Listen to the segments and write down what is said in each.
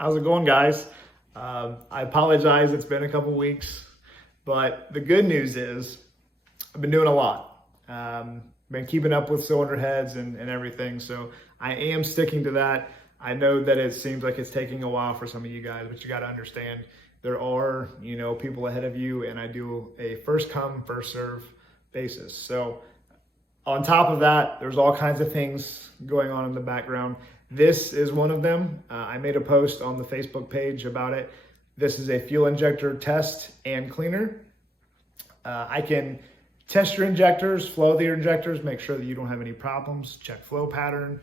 How's it going, guys? I apologize, it's been a couple weeks, but the good news is I've been doing a lot. Been keeping up with cylinder heads and everything, so I am sticking to that. I know that it seems like it's taking a while for some of you guys, but you got to understand there are, people ahead of you, and I do a first come, first serve basis. So on top of that, there's all kinds of things going on in the background. This is one of them. I made a post on the Facebook page about it. This is a fuel injector test and cleaner. I can test your injectors, flow your injectors, make sure that you don't have any problems, check flow pattern,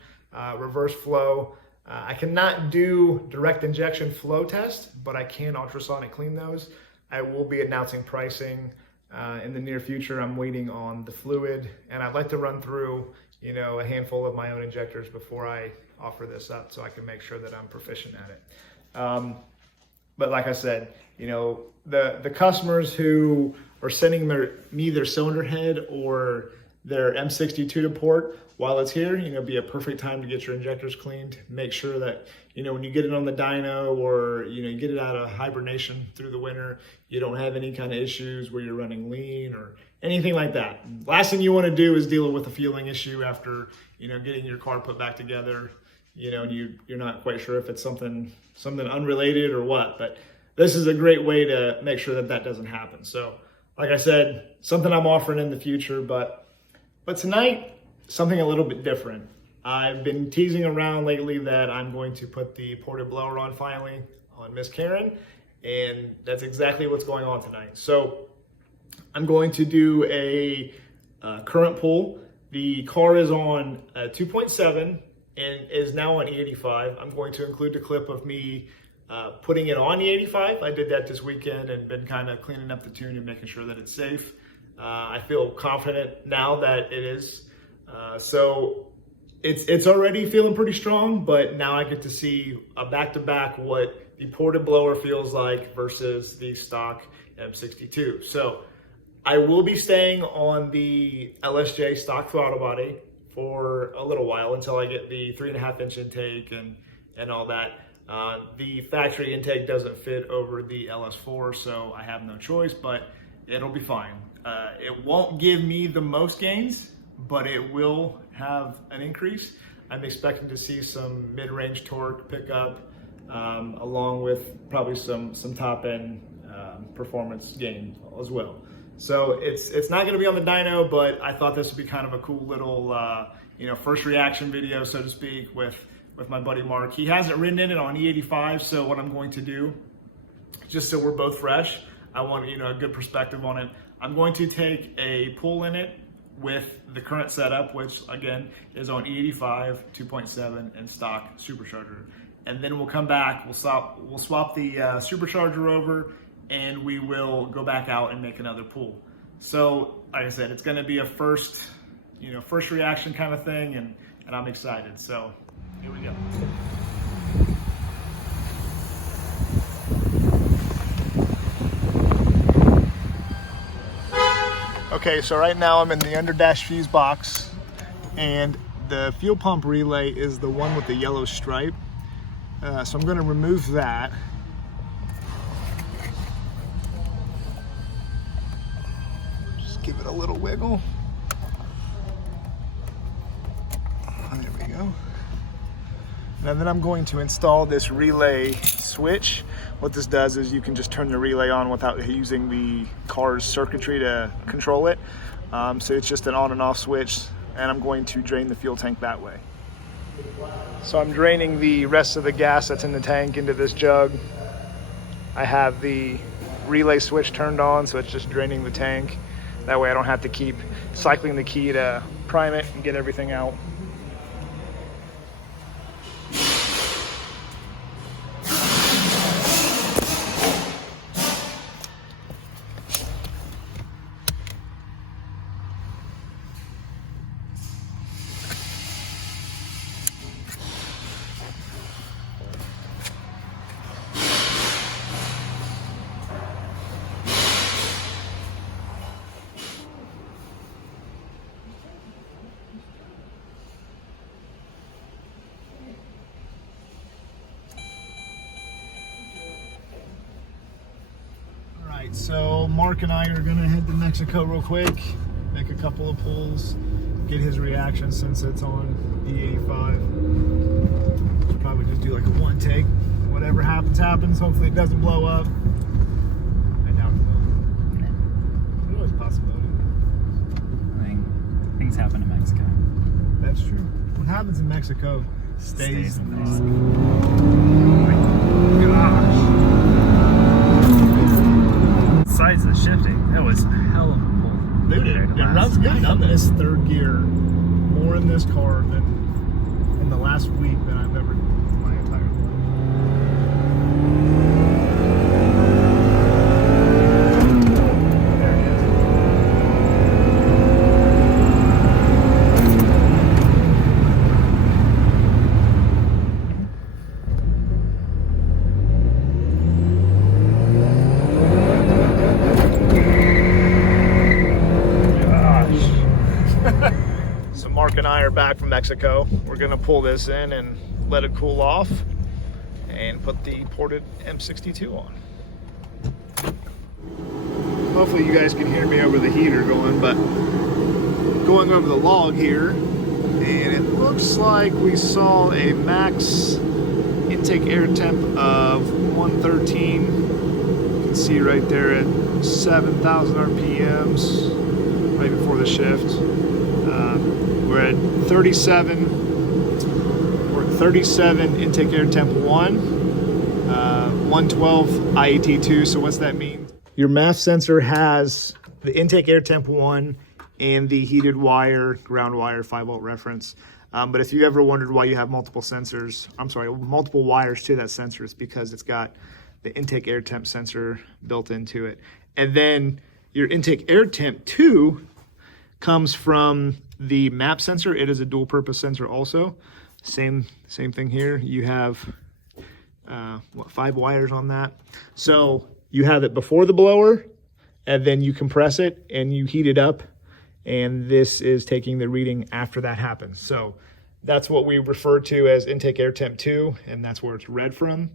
reverse flow. I cannot do direct injection flow test, but I can ultrasonic clean those. I will be announcing pricing in the near future. I'm waiting on the fluid, and I'd like to run through, a handful of my own injectors before I offer this up, so I can make sure that I'm proficient at it. But like I said, the customers who are sending me their cylinder head or their M62 to port while it's here, be a perfect time to get your injectors cleaned. Make sure that, when you get it on the dyno or, you get it out of hibernation through the winter, you don't have any kind of issues where you're running lean or anything like that. Last thing you want to do is deal with a fueling issue after, getting your car put back together, and you're not quite sure if it's something unrelated or what, but this is a great way to make sure that doesn't happen. So like I said, something I'm offering in the future, but tonight, something a little bit different. I've been teasing around lately that I'm going to put the ported blower on finally on Miss Caron, and that's exactly what's going on tonight. So I'm going to do a current pull. The car is on 2.7 and is now on E85. I'm going to include the clip of me putting it on E85. I did that this weekend and been kind of cleaning up the tune and making sure that it's safe. I feel confident now that it is. So it's already feeling pretty strong, but now I get to see a back-to-back what the ported blower feels like versus the stock M62. So I will be staying on the LSJ stock throttle body for a little while until I get the 3.5-inch intake and all that. The factory intake doesn't fit over the LS4, so I have no choice, but it'll be fine. It won't give me the most gains, but it will have an increase. I'm expecting to see some mid-range torque pickup, along with probably some top-end performance gain as well. So it's not going to be on the dyno, but I thought this would be kind of a cool little first reaction video, so to speak, with my buddy Mark. He hasn't ridden in it on E85, so what I'm going to do, just so we're both fresh, I want a good perspective on it. I'm going to take a pull in it with the current setup, which again is on E85, 2.7, and stock supercharger. And then we'll come back, we'll swap the supercharger over, and we will go back out and make another pull. So like I said, it's gonna be a first reaction kind of thing, and I'm excited. So here we go. Okay, so right now I'm in the under dash fuse box, and the fuel pump relay is the one with the yellow stripe. So I'm going to remove that. Just give it a little wiggle. There we go. And then I'm going to install this relay switch. What this does is you can just turn the relay on without using the car's circuitry to control it. So it's just an on and off switch, and I'm going to drain the fuel tank that way. So I'm draining the rest of the gas that's in the tank into this jug. I have the relay switch turned on, so it's just draining the tank. That way I don't have to keep cycling the key to prime it and get everything out. right, so Mark and I are gonna head to Mexico real quick, make a couple of pulls, get his reaction since it's on E85. We'll probably just do like a one take. Whatever happens, happens. Hopefully it doesn't blow up. I doubt it will. There's always a possibility. Things happen in Mexico. That's true. What happens in Mexico stays in Mexico. Gosh. Sides are shifting. That was a hell of a pull. Dude, it runs good. I'm in this third gear. More in this car than in the last week than I've ever in my entire life. There it is. So Mark and I are back from Mexico. We're gonna pull this in and let it cool off and put the ported M62 on. Hopefully you guys can hear me over the heater going, but going over the log here, and it looks like we saw a max intake air temp of 113. You can see right there at 7,000 RPMs right before the shift. We're at 37. We're at 37 intake air temp 1, 112 IAT2. So what's that mean? Your MAF sensor has the intake air temp 1 and the heated wire, ground wire, 5-volt reference. But if you ever wondered why you have multiple wires to that sensor, it's because it's got the intake air temp sensor built into it. And then your intake air temp 2 comes from the map sensor. It is a dual purpose sensor also. Same thing here. You have 5 wires on that. So you have it before the blower, and then you compress it and you heat it up, and this is taking the reading after that happens. So that's what we refer to as intake air temp 2, and that's where it's read from.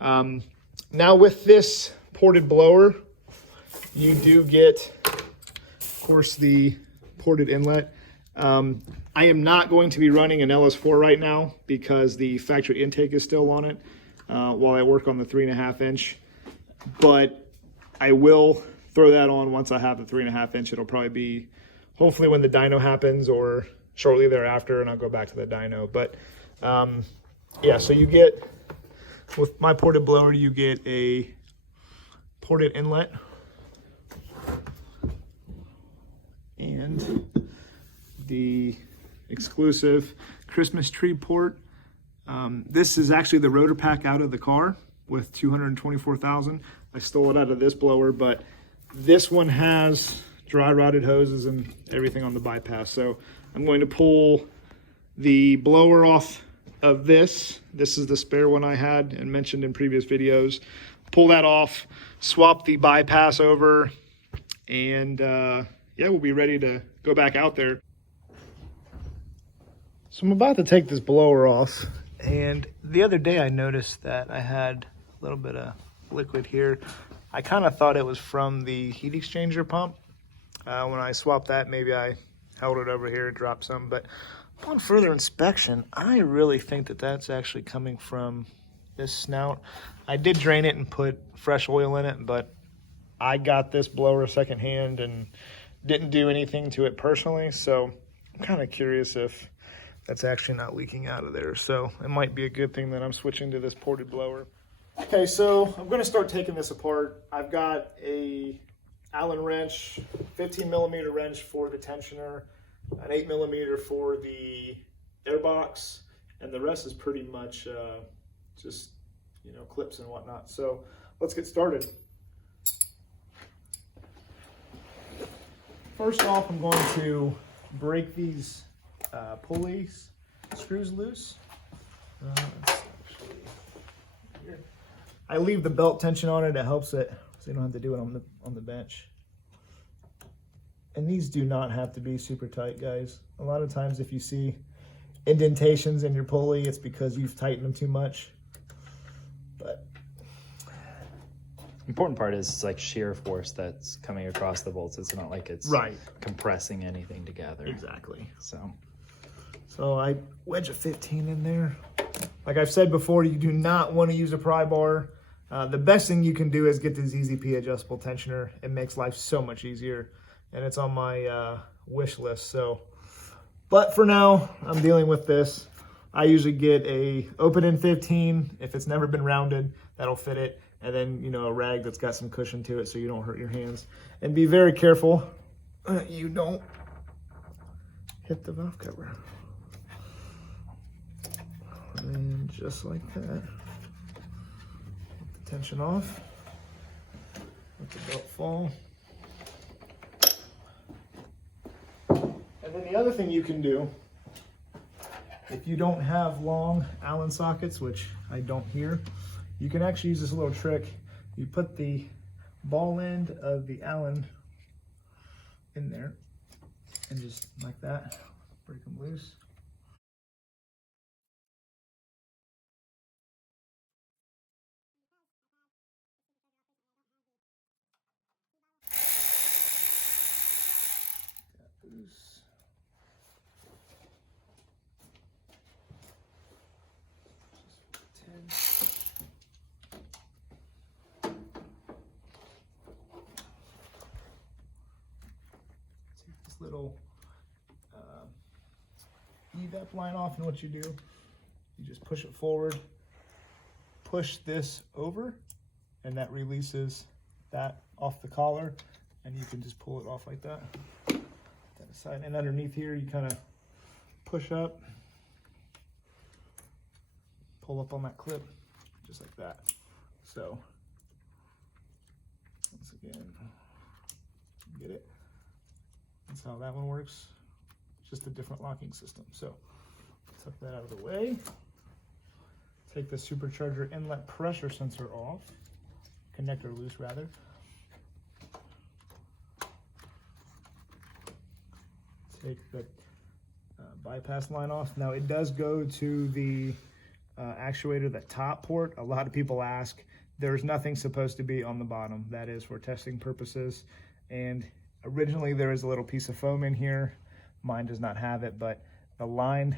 Now with this ported blower, you do get, of course, the ported inlet. I am not going to be running an LS4 right now because the factory intake is still on it while I work on the 3.5 inch, but I will throw that on once I have the 3.5 inch. It'll probably be hopefully when the dyno happens or shortly thereafter, and I'll go back to the dyno. But yeah, so you get, with my ported blower, you get a ported inlet and the exclusive Christmas tree port. This is actually the rotor pack out of the car with 224,000. I stole it out of this blower, but this one has dry rotted hoses and everything on the bypass. So I'm going to pull the blower off of this. This is the spare one I had and mentioned in previous videos. Pull that off, swap the bypass over, and yeah, we'll be ready to go back out there. So I'm about to take this blower off, and the other day I noticed that I had a little bit of liquid here. I kind of thought it was from the heat exchanger pump. When I swapped that, maybe I held it over here and dropped some, but upon further inspection, I really think that that's actually coming from this snout. I did drain it and put fresh oil in it, but I got this blower secondhand and didn't do anything to it personally, so I'm kind of curious if that's actually not leaking out of there. So it might be a good thing that I'm switching to this ported blower. Okay, so I'm gonna start taking this apart. I've got a Allen wrench, 15 millimeter wrench for the tensioner, an 8 millimeter for the airbox, and the rest is pretty much just, you know, clips and whatnot. So let's get started. First off, I'm going to break these pulley screws loose. I leave the belt tension on it. It helps it so you don't have to do it on the bench. And these do not have to be super tight, guys. A lot of times if you see indentations in your pulley, it's because you've tightened them too much. But Important part is like shear force that's coming across the bolts. It's not like it's Right. compressing anything together. Exactly. So I wedge a 15 in there. Like I've said before, you do not want to use a pry bar. The best thing you can do is get this EZP adjustable tensioner. It makes life so much easier, and it's on my wish list. So, but for now, I'm dealing with this. I usually get a open-end 15. If it's never been rounded, that'll fit it. And then, you know, a rag that's got some cushion to it so you don't hurt your hands. And be very careful you don't hit the valve cover. And just like that, take the tension off, let the belt fall. And then the other thing you can do, if you don't have long Allen sockets, which I don't here, you can actually use this little trick. You put the ball end of the Allen in there and just like that, break them loose. Loose. Just 10. Take this little evap line off, and what you do, you just push it forward, push this over, and that releases that off the collar, and you can just pull it off like that. That aside, and underneath here, you kind of push up, pull up on that clip, just like that. So, once again, get it? That's how that one works. Just a different locking system. So, tuck that out of the way. Take the supercharger inlet pressure sensor off, connector loose rather. Take the bypass line off. Now it does go to the actuator, the top port. A lot of people ask, there's nothing supposed to be on the bottom. That is for testing purposes. And originally there is a little piece of foam in here. Mine does not have it, but the line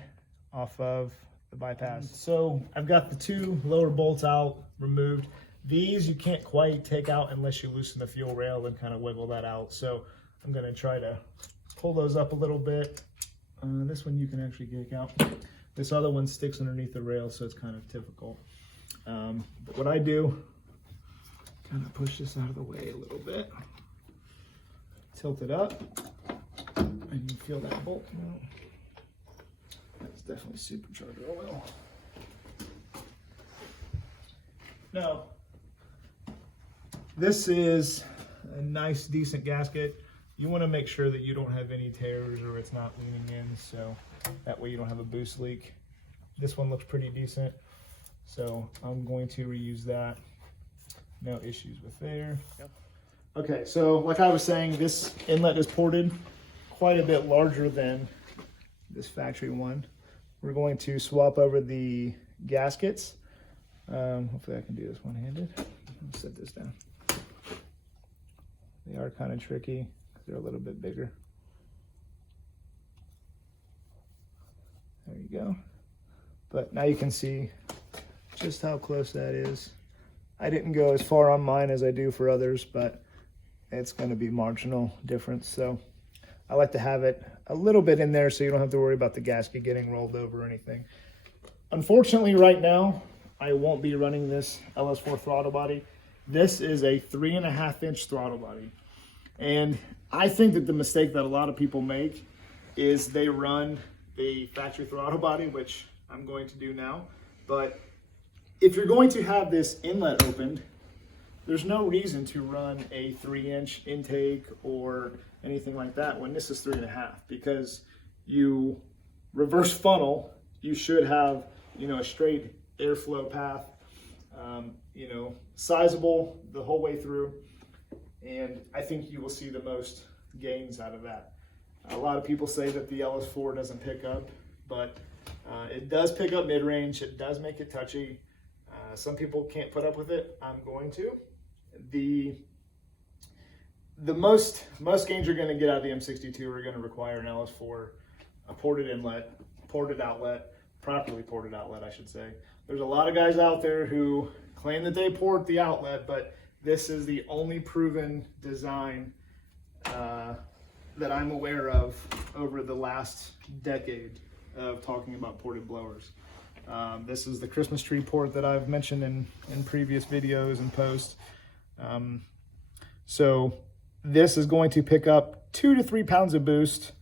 off of the bypass. So I've got the two lower bolts out, removed. These you can't quite take out unless you loosen the fuel rail and kind of wiggle that out. So I'm gonna try to pull those up a little bit. This one you can actually get out. This other one sticks underneath the rail, so it's kind of difficult. But what I do, kind of push this out of the way a little bit, tilt it up, and you feel that bolt come out. That's definitely supercharger oil. Now, this is a nice, decent gasket. You want to make sure that you don't have any tears or it's not leaning in, so that way you don't have a boost leak. This one looks pretty decent, so I'm going to reuse that. No issues with there. Yep. Okay, so like I was saying, this inlet is ported quite a bit larger than this factory one. We're going to swap over the gaskets. Hopefully I can do this one-handed. I'll set this down. They are kind of tricky. They're a little bit bigger. There you go. But now you can see just how close that is. I didn't go as far on mine as I do for others, but it's going to be marginal difference. So I like to have it a little bit in there so you don't have to worry about the gasket getting rolled over or anything. Unfortunately, right now, I won't be running this LS4 throttle body. This is a 3.5-inch throttle body. And I think that the mistake that a lot of people make is they run the factory throttle body, which I'm going to do now. But if you're going to have this inlet opened, there's no reason to run a 3-inch intake or anything like that when this is 3.5, because you reverse funnel, you should have, you know, a straight airflow path, you know, sizable the whole way through. And I think you will see the most gains out of that. A lot of people say that the LS4 doesn't pick up, but it does pick up mid-range. It does make it touchy. Some people can't put up with it. I'm going to. the most gains you're going to get out of the M62 are going to require an LS4, a ported inlet, ported outlet, properly ported outlet, I should say. There's a lot of guys out there who claim that they port the outlet, but this is the only proven design that I'm aware of over the last decade of talking about ported blowers. This is the Christmas tree port that I've mentioned in previous videos and posts. So this is going to pick up 2 to 3 pounds of boost,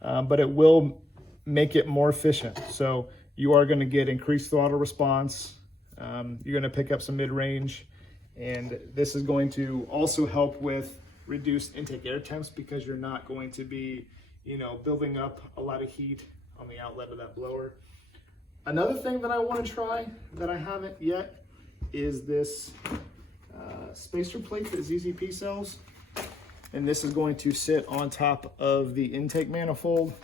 but it will make it more efficient. So you are going to get increased throttle response. You're going to pick up some mid-range, and this is going to also help with reduced intake air temps because you're not going to be, building up a lot of heat on the outlet of that blower. Another thing that I want to try that I haven't yet is this spacer plate that ZZP sells. And this is going to sit on top of the intake manifold.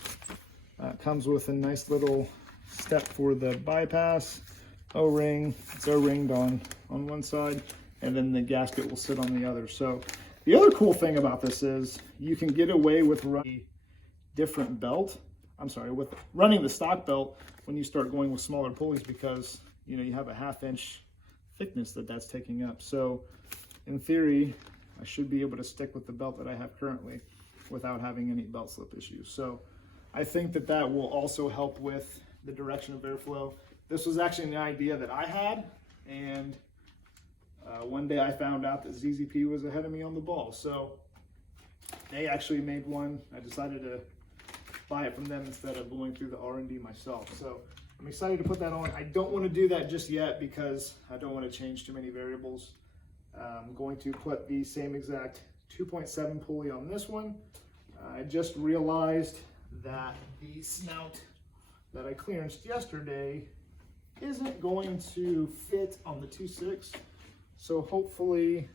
It comes with a nice little step for the bypass O-ring. It's O-ringed on one side, and then the gasket will sit on the other. So the other cool thing about this is you can get away with running a different belt. With running the stock belt when you start going with smaller pulleys because you have a 1/2 inch thickness that's taking up. So in theory, I should be able to stick with the belt that I have currently without having any belt slip issues. So I think that will also help with the direction of airflow. This was actually an idea that I had, and one day I found out that ZZP was ahead of me on the ball. So they actually made one. I decided to buy it from them instead of going through the R&D myself. So I'm excited to put that on. I don't want to do that just yet because I don't want to change too many variables. I'm going to put the same exact 2.7 pulley on this one. I just realized that the snout that I clearanced yesterday isn't going to fit on the 2.6. So hopefully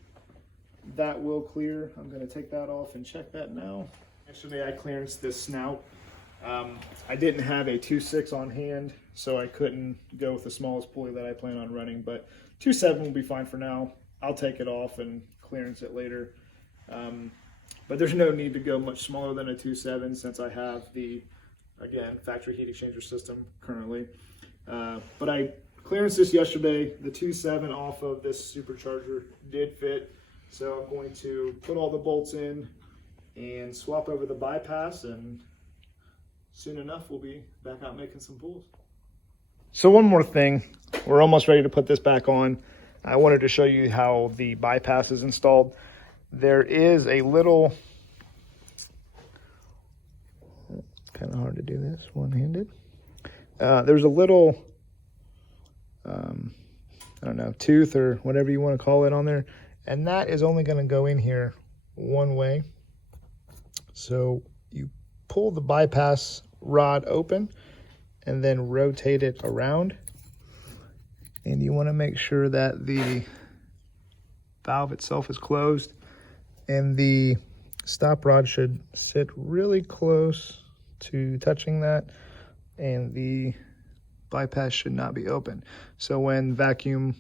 that will clear. I'm going to take that off and check that now. Yesterday I clearanced this snout. I didn't have a 2.6 on hand, so I couldn't go with the smallest pulley that I plan on running, but 2.7 will be fine for now. I'll take it off and clearance it later. But there's no need to go much smaller than a 2.7 since I have the, again, factory heat exchanger system currently. But I clearanced this yesterday. The 2.7 off of this supercharger did fit. So I'm going to put all the bolts in and swap over the bypass, and soon enough we'll be back out making some pulls. So one more thing, we're almost ready to put this back on. I wanted to show you how the bypass is installed. There is a little, kind of hard to do this one-handed. There's a little, I don't know, tooth or whatever you want to call it on there. And that is only going to go in here one way. So you pull the bypass rod open and then rotate it around. And you want to make sure that the valve itself is closed, and the stop rod should sit really close to touching that, and the bypass should not be open. So when vacuum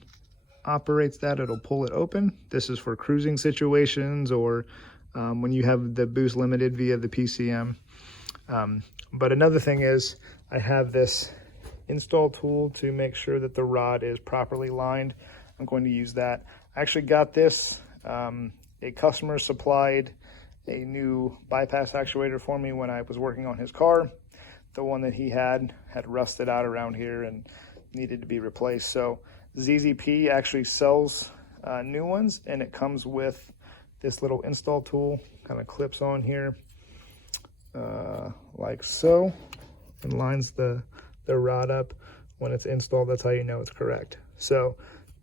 operates that, it'll pull it open. This is for cruising situations or when you have the boost limited via the PCM. But another thing is I have this install tool to make sure that the rod is properly lined. I'm going to use that. I actually got this, a customer supplied a new bypass actuator for me when I was working on his car. The one that he had rusted out around here and needed to be replaced. So ZZP actually sells new ones, and it comes with this little install tool, kind of clips on here like so, and lines the rod up. When it's installed, that's how you know it's correct. So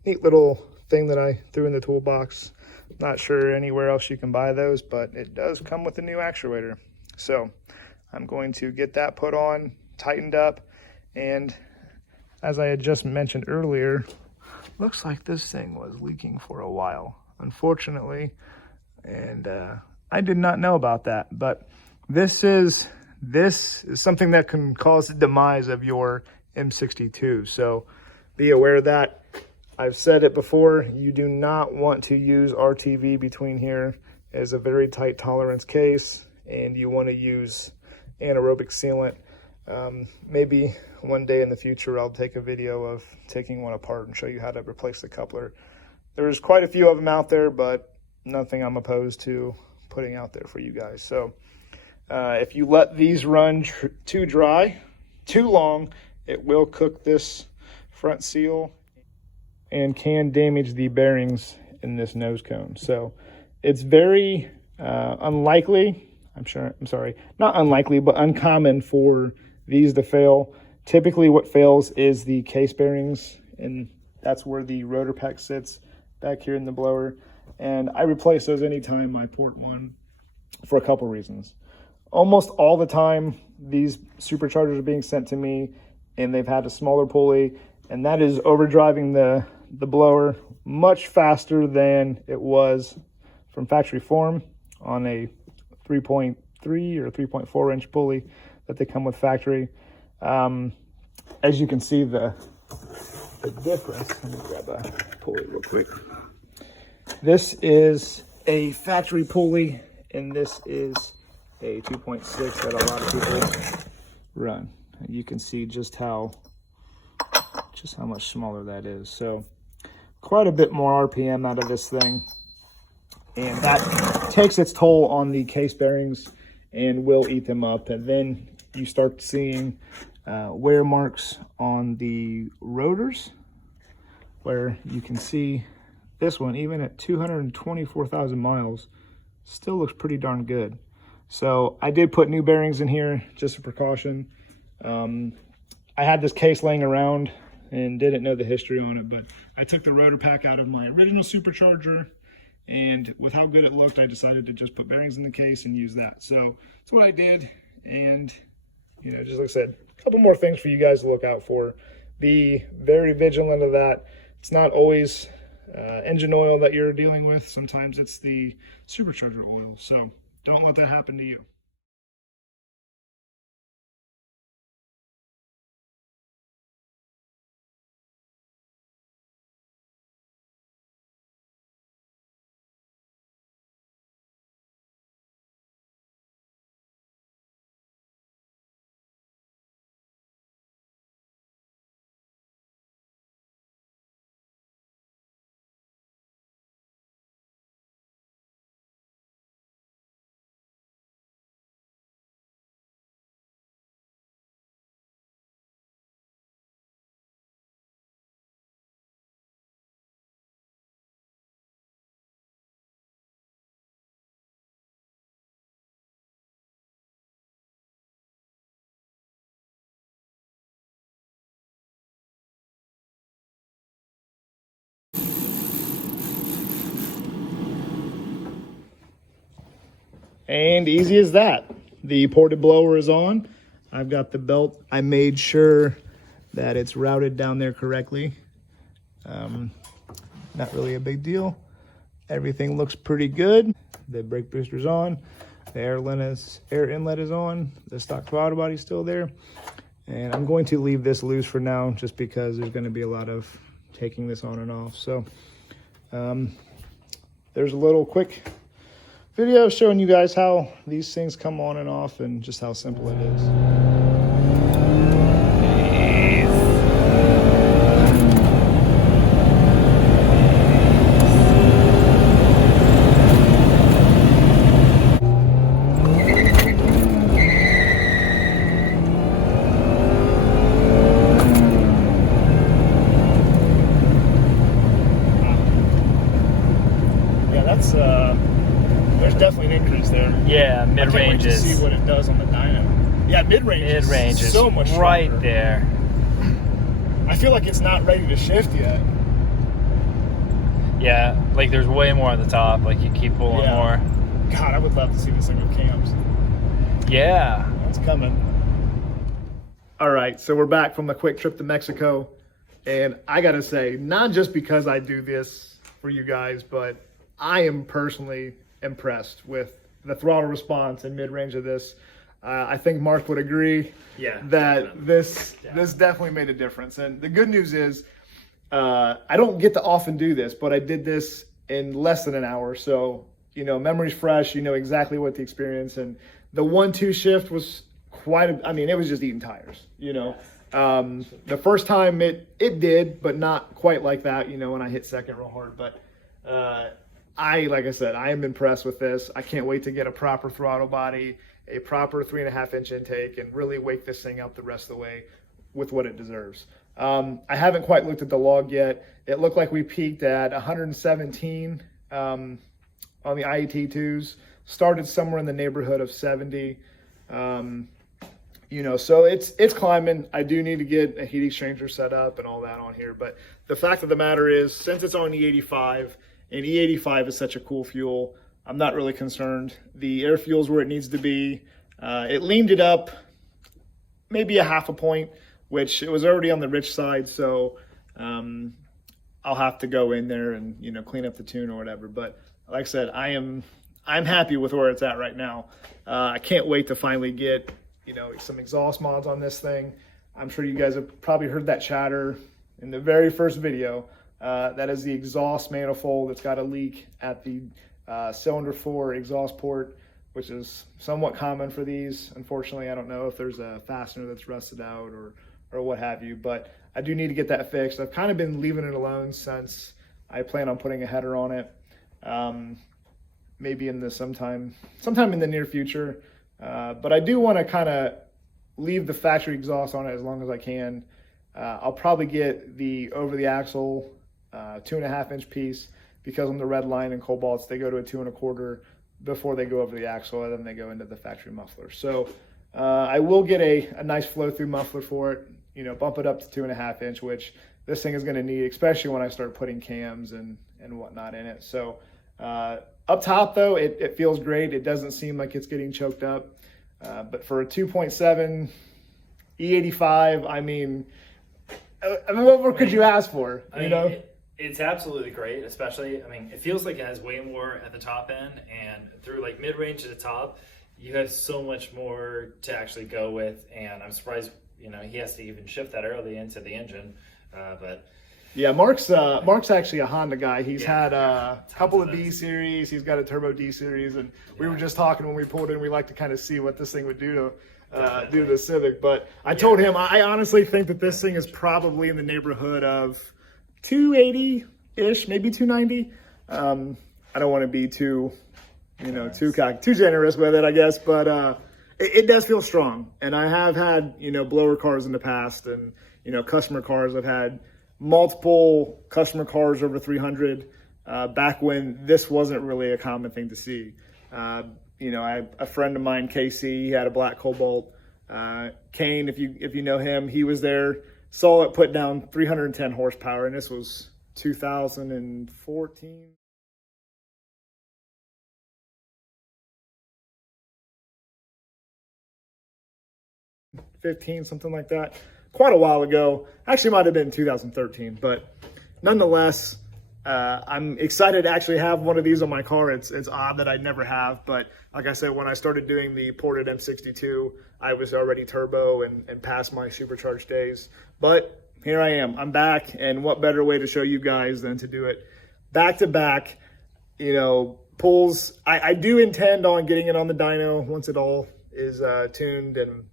neat little thing that I threw in the toolbox. Not sure anywhere else you can buy those, but it does come with a new actuator. So I'm going to get that put on, tightened up, and as I had just mentioned earlier, looks like this thing was leaking for a while, unfortunately, and I did not know about that. But this is something that can cause the demise of your M62, so be aware of that. I've said it before, you do not want to use RTV between here. It's a very tight tolerance case, and you want to use anaerobic sealant. Maybe one day in the future, I'll take a video of taking one apart and show you how to replace the coupler. There's quite a few of them out there, but nothing I'm opposed to putting out there for you guys. So if you let these run too dry, too long, it will cook this front seal and can damage the bearings in this nose cone. So it's very unlikely, not unlikely, but uncommon for these to fail. Typically what fails is the case bearings, and that's where the rotor pack sits, back here in the blower. And I replace those anytime I port one for a couple reasons. Almost all the time, these superchargers are being sent to me and they've had a smaller pulley, and that is overdriving the blower much faster than it was from factory form on a 3.3 or 3.4 inch pulley that they come with factory. As you can see, the difference. Let me grab a pulley real quick. This is a factory pulley, and this is a 2.6 that a lot of people run. You can see just how much smaller that is. So quite a bit more RPM out of this thing, and that takes its toll on the case bearings and will eat them up. And then you start seeing wear marks on the rotors, where you can see this one, even at 224,000 miles, still looks pretty darn good. So I did put new bearings in here just for precaution. I had this case laying around and didn't know the history on it, but I took the rotor pack out of my original supercharger, and with how good it looked, I decided to just put bearings in the case and use that. So that's what I did. And you know, just like I said, a couple more things for you guys to look out for. Be very vigilant of that. It's not always engine oil that you're dealing with. Sometimes it's the supercharger oil. So don't let that happen to you. And easy as that. The ported blower is on. I've got the belt. I made sure that it's routed down there correctly. Not really a big deal. Everything looks pretty good. The brake booster's on. The air inlet is on. The stock throttle body's still there. And I'm going to leave this loose for now, just because there's going to be a lot of taking this on and off. So there's a little quick video showing you guys how these things come on and off and just how simple it is. Yeah, that's there's definitely an increase there. Yeah, mid-range is. See what it does on the dyno. Yeah, mid-range is so much stronger. Right there. I feel like it's not ready to shift yet. Yeah, like there's way more on the top. Like you keep pulling more. God, I would love to see this thing with cams. Yeah, it's coming. All right, so we're back from the quick trip to Mexico, and I gotta say, not just because I do this for you guys, but I am personally impressed with the throttle response and mid-range of this. I think Mark would agree that this definitely made a difference. And the good news is I don't get to often do this, but I did this in less than an hour. So, memory's fresh, exactly what the experience, and the 1-2 shift was it was just eating tires, the first time it did, but not quite like that, when I hit second real hard. But like I said, I am impressed with this. I can't wait to get a proper throttle body, a proper 3.5-inch intake, and really wake this thing up the rest of the way with what it deserves. I haven't quite looked at the log yet. It looked like we peaked at 117 on the IET2s, started somewhere in the neighborhood of 70. So it's climbing. I do need to get a heat exchanger set up and all that on here. But the fact of the matter is, since it's on E85, and E85 is such a cool fuel, I'm not really concerned. The air fuel's where it needs to be. It leaned it up maybe a half a point, which it was already on the rich side. So I'll have to go in there and, clean up the tune or whatever. But like I said, I'm happy with where it's at right now. I can't wait to finally get, some exhaust mods on this thing. I'm sure you guys have probably heard that chatter in the very first video. That is the exhaust manifold that's got a leak at the cylinder 4 exhaust port, which is somewhat common for these. Unfortunately, I don't know if there's a fastener that's rusted out or what have you, but I do need to get that fixed. I've kind of been leaving it alone since I plan on putting a header on it. Maybe in the sometime in the near future. But I do want to kind of leave the factory exhaust on it as long as I can. I'll probably get the over the axle 2.5-inch piece, because on the red line and Cobalts, they go to a 2.25 before they go over the axle, and then they go into the factory muffler. So I will get a nice flow through muffler for it, bump it up to 2.5-inch, which this thing is going to need, especially when I start putting cams and whatnot in it. So up top though, it feels great. It doesn't seem like it's getting choked up. But for a 2.7 E85, what more could you ask for? It's absolutely great, especially, it feels like it has way more at the top end, and through like mid-range to the top, you have so much more to actually go with, and I'm surprised, he has to even shift that early into the engine, but... Yeah, Mark's actually a Honda guy. He's had a couple of D series. He's got a turbo D series, and we were just talking when we pulled in. We like to kind of see what this thing would do to the Civic. But I told him I honestly think that this thing is probably in the neighborhood of 280-ish, maybe 290. I don't want to be too generous with it, I guess, but it does feel strong. And I have had blower cars in the past, and customer cars. I've had multiple customer cars over 300 back when this wasn't really a common thing to see. A friend of mine, KC, he had a black Cobalt. Kane, if you know him, he was there, saw it put down 310 horsepower, and this was 2014. 15, something like that. Quite a while ago. Actually, might have been 2013, but nonetheless, I'm excited to actually have one of these on my car. It's odd that I never have, but like I said, when I started doing the ported M62, I was already turbo and past my supercharged days. But here I am. I'm back, and what better way to show you guys than to do it back to back? Pulls. I do intend on getting it on the dyno once it all is tuned, and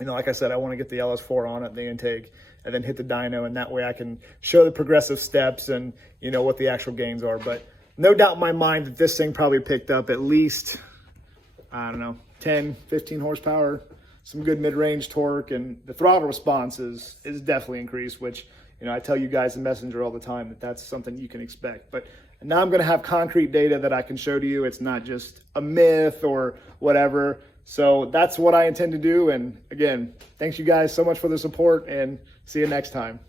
like I said, I want to get the LS4 on it, the intake, and then hit the dyno, and that way I can show the progressive steps and, what the actual gains are. But no doubt in my mind that this thing probably picked up at least, 10, 15 horsepower, some good mid-range torque, and the throttle response is definitely increased, which, I tell you guys in Messenger all the time that that's something you can expect. But now I'm going to have concrete data that I can show to you. It's not just a myth or whatever. So that's what I intend to do. And again, thanks you guys so much for the support, and see you next time.